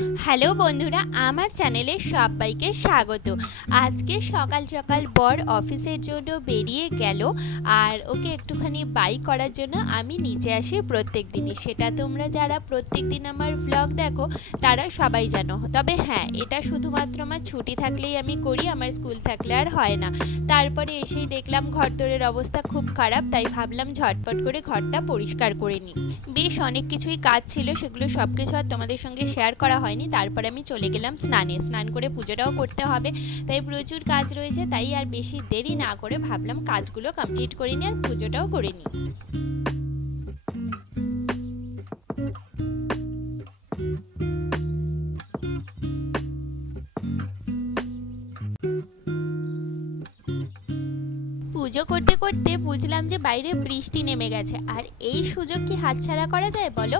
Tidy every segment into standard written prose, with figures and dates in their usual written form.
Hello বন্ধুরা, আমার চ্যানেলে সবাইকে স্বাগত। আজকে সকাল সকাল বর অফিসের জন্য বেরিয়ে গেল, আর ওকে একটুখানি বাই করার জন্য আমি নিচে আসি প্রত্যেক দিনই। সেটা তোমরা যারা প্রত্যেক দিন আমার ভ্লগ দেখো তারা সবাই জানো। তবে হ্যাঁ, এটা শুধুমাত্র আমার ছুটি থাকলেই আমি করি, আমার স্কুল থাকলে আর হয় না। তারপরে এসেই দেখলাম ঘরদোরের অবস্থা খুব খারাপ, তাই ভাবলাম ঝটপট করে ঘরটা পরিষ্কার করে নিই। বেশ অনেক কিছুই কাজ ছিল, সেগুলো সব কিছু আর তোমাদের সঙ্গে শেয়ার করা হয়নি। তারপরে আমি চলে গেলাম স্নান করে পুজোটাও করতে হবে, তাই প্রচুর কাজ রয়েছে। তাই আর বেশি দেরি না করে ভাবলাম কাজগুলো কমপ্লিট করে নিই আর পুজোটাও করে নিই। পুজো করতে করতে বুঝলাম যে বাইরে বৃষ্টি নেমে গেছে, আর এই সুযোগ কি হাতছাড়া করা যায় বলো?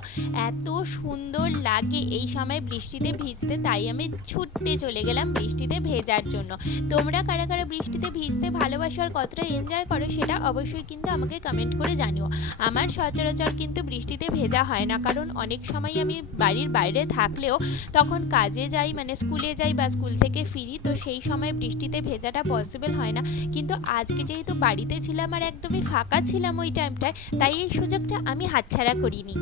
এত সুন্দর লাগে এই সময় বৃষ্টিতে ভিজতে, তাই আমি ছুটতে চলে গেলাম বৃষ্টিতে ভেজার জন্য। তোমরা কারা কারা বৃষ্টিতে ভিজতে ভালোবাসো আর কতটা এনজয় করো সেটা অবশ্যই কিন্তু আমাকে কমেন্ট করে জানিও। আমার সচরাচর কিন্তু বৃষ্টিতে ভেজা হয় না, কারণ অনেক সময় আমি বাড়ির বাইরে থাকলেও তখন কাজে যাই, মানে স্কুলে যাই বা স্কুল থেকে ফিরি, তো সেই সময় বৃষ্টিতে ভেজাটা পসিবল হয় না। কিন্তু আজকে যেহেতু বাড়িতে ছিলাম আর একদমই ফাঁকা ছিলাম ওই টাইমটায়, তাই এই সুযোগটা আমি হাতছাড়া করিনি।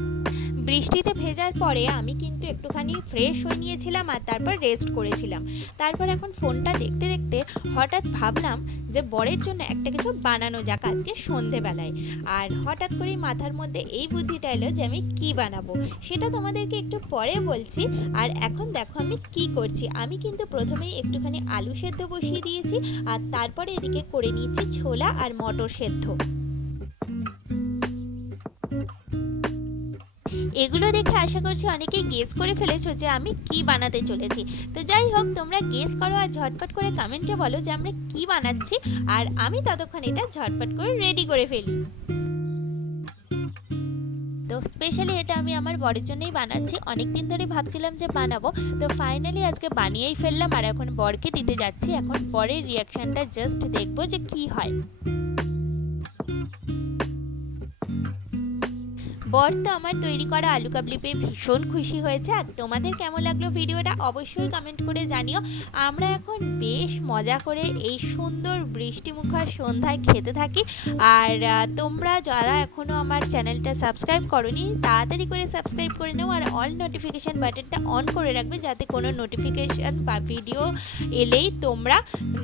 বৃষ্টিতে ভেজার পরে আমি কিন্তু একটুখানি ফ্রেশ হয়ে নিয়েছিলাম আর তারপর রেস্ট করেছিলাম। তারপর এখন ফোনটা দেখতে দেখতে হঠাৎ ভাবলাম যে বরের জন্য একটা কিছু বানানো যাক আজকে সন্ধেবেলায়। আর হঠাৎ করেই মাথার মধ্যে এই বুদ্ধিটা এলো যে আমি কি বানাবো সেটা তোমাদেরকে একটু পরে বলছি। আর এখন দেখো আমি কি করছি। আমি কিন্তু প্রথমেই একটুখানি আলু সেদ্ধ বসিয়ে দিয়েছি, আর তারপরে এদিকে করে নিচ্ছি ছোলা আর মটর সেদ্ধ। এগুলো দেখে আশা করছি অনেকেই গেস করে ফেলেছো যে আমি কি বানাতে চলেছি। তো যাই হোক, তোমরা গেস করো আর ঝটপট করে কমেন্টে বলো যে আমরা কি বানাচ্ছি, আর আমি ততক্ষণ এটা ঝটপট করে রেডি করে ফেলি। তো স্পেশালি এটা আমি আমার বরের জন্যই বানাচ্ছি, অনেক দিন ধরে ভাবছিলাম যে বানাবো, তো ফাইনালি আজকে বানিয়েই ফেললাম। আর এখন বরকে দিতে যাচ্ছি, এখন বরের রিয়াকশানটা জাস্ট দেখবো যে কি হয়। বর তো আমার তৈরি করা আলু কাবলি পেয়ে ভীষণ খুশি হয়েছে। আর তোমাদের কেমন লাগলো ভিডিওটা অবশ্যই কমেন্ট করে জানিও। আমরা এখন বেশ মজা করে এই সুন্দর বৃষ্টিমুখর সন্ধ্যায় খেতে থাকি। আর তোমরা যারা এখনও আমার চ্যানেলটা সাবস্ক্রাইব করোনি তাড়াতাড়ি করে সাবস্ক্রাইব করে নাও, আর অল নোটিফিকেশান বাটনটা অন করে রাখবে, যাতে কোনো নোটিফিকেশান বা ভিডিও এলেই তোমরা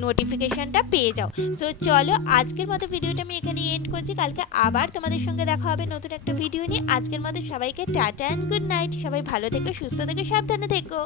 নোটিফিকেশানটা পেয়ে যাও। সো চলো, আজকের মতো ভিডিওটা আমি এখানে এন্ড করছি। কালকে আবার তোমাদের সঙ্গে দেখা হবে নতুন একটা ভিডিও নিয়ে। আজকের মতো সবাইকে টাটা অ্যান্ড গুড নাইট। সবাই ভালো থেকো, সুস্থ থেকো, সাবধানে থেকো।